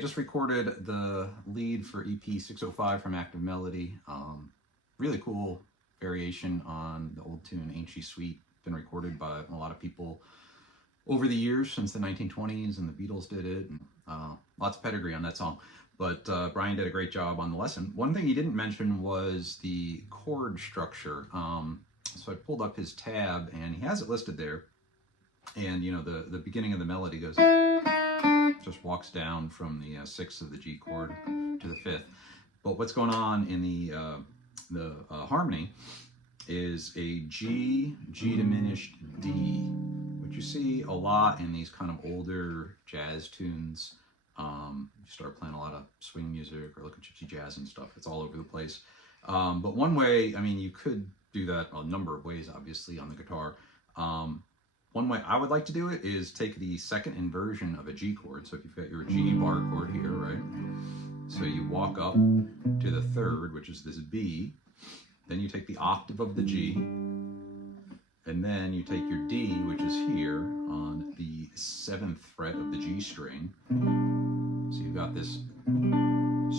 just recorded the lead for EP 605 from Active Melody. Really cool variation on the old tune Ain't She Sweet. Been recorded by a lot of people over the years since the 1920s, and the Beatles did it, and lots of pedigree on that song. But Brian did a great job on the lesson. One thing he didn't mention was the chord structure. So I pulled up his tab, and he has it listed there. And you know, the beginning of the melody goes, just walks down from the 6th of the G chord to the 5th. But what's going on in the harmony is a G, G diminished, D, which you see a lot in these kind of older jazz tunes. You start playing a lot of swing music or look at gypsy jazz and stuff. It's all over the place. But one way, I mean, you could do that a number of ways, obviously, on the guitar. One way I would like to do it is take the second inversion of a G chord. So if you've got your G bar chord here, right? So you walk up to the 3rd, which is this B. Then you take the octave of the G. And then you take your D, which is here on the 7th fret of the G string. So you've got this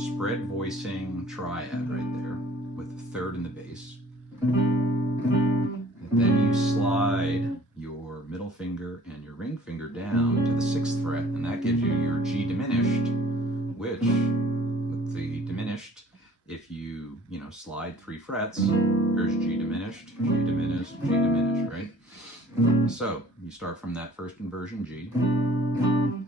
spread voicing triad right there with the 3rd in the bass. And then you slide your middle finger and your ring finger down to the 6th fret, and that gives you your G diminished, which with the diminished, if you slide 3 frets, here's G diminished, G diminished, G diminished, right? So you start from that first inversion G. Then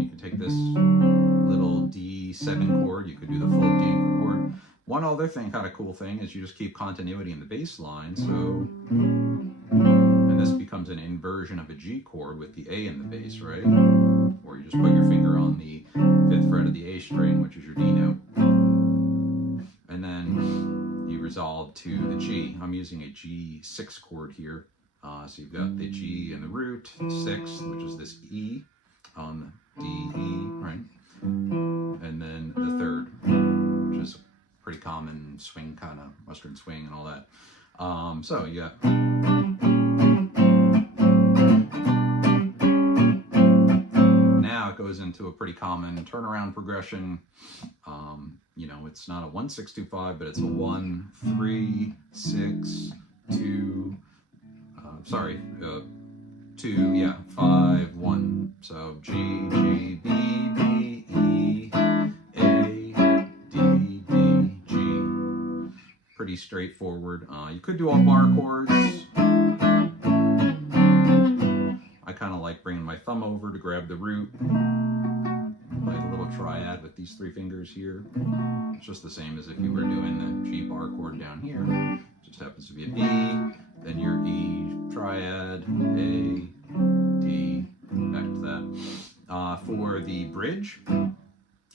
you can take this little D7 chord, you could do the full D chord. One other thing, kind of cool thing, is you just keep continuity in the bass line. So, and this becomes an inversion of a G chord with the A in the bass, right? Or you just put your finger on the 5th fret of the A string, which is your D note. And then you resolve to the G. I'm using a G6 chord here. So you've got the G in the root, 6th, which is this E on D, E, right? And then the 3rd, which is pretty common swing, kind of Western swing and all that. So you got... Now it goes into a pretty common turnaround progression. It's not a 1-6-2-5, but it's a 1, 3, 6, 2, 2, 5, 1. So G, G, B, B, E, A, D, D, G. Pretty straightforward. You could do all bar chords. I kind of like bringing my thumb over to grab the root. Play the little triad with these 3 fingers here. It's just the same as if you were doing the G bar chord down here. It just happens to be a B, then your E triad, A, D, back to that. For the bridge,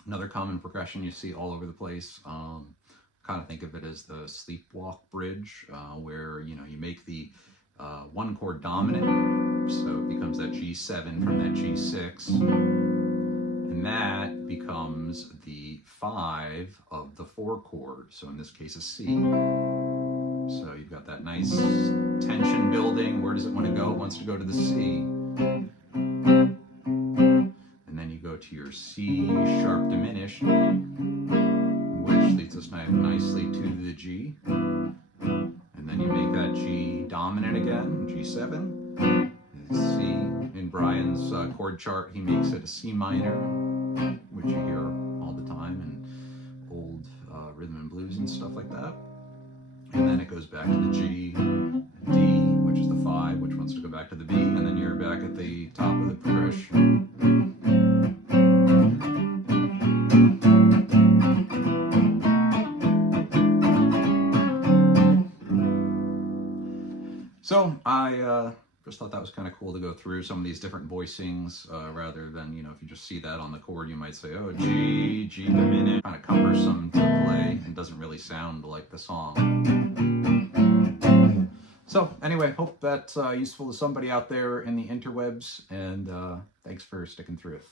another common progression you see all over the place. Kind of think of it as the sleepwalk bridge, where you make the 1 chord dominant, so it becomes that G7 from that G6, and that becomes the 5 of the 4 chord, so in this case a C. So you've got that nice tension building. Where does it want to go? It wants to go to the C. And then you go to your C sharp diminished, which leads us nicely to the G. And then you make that G dominant again, G7. C. In Brian's chord chart, he makes it a C minor, which you hear all the time in old rhythm and blues and stuff like that. And then it goes back to the G, D, which is the 5, which wants to go back to the B, and then you're back at the top of the progression. So I just thought that was kind of cool to go through some of these different voicings, rather than, if you just see that on the chord, you might say, oh, G, G diminished, kind of cumbersome to play and doesn't really sound like the song. So anyway, hope that's useful to somebody out there in the interwebs, and thanks for sticking through it.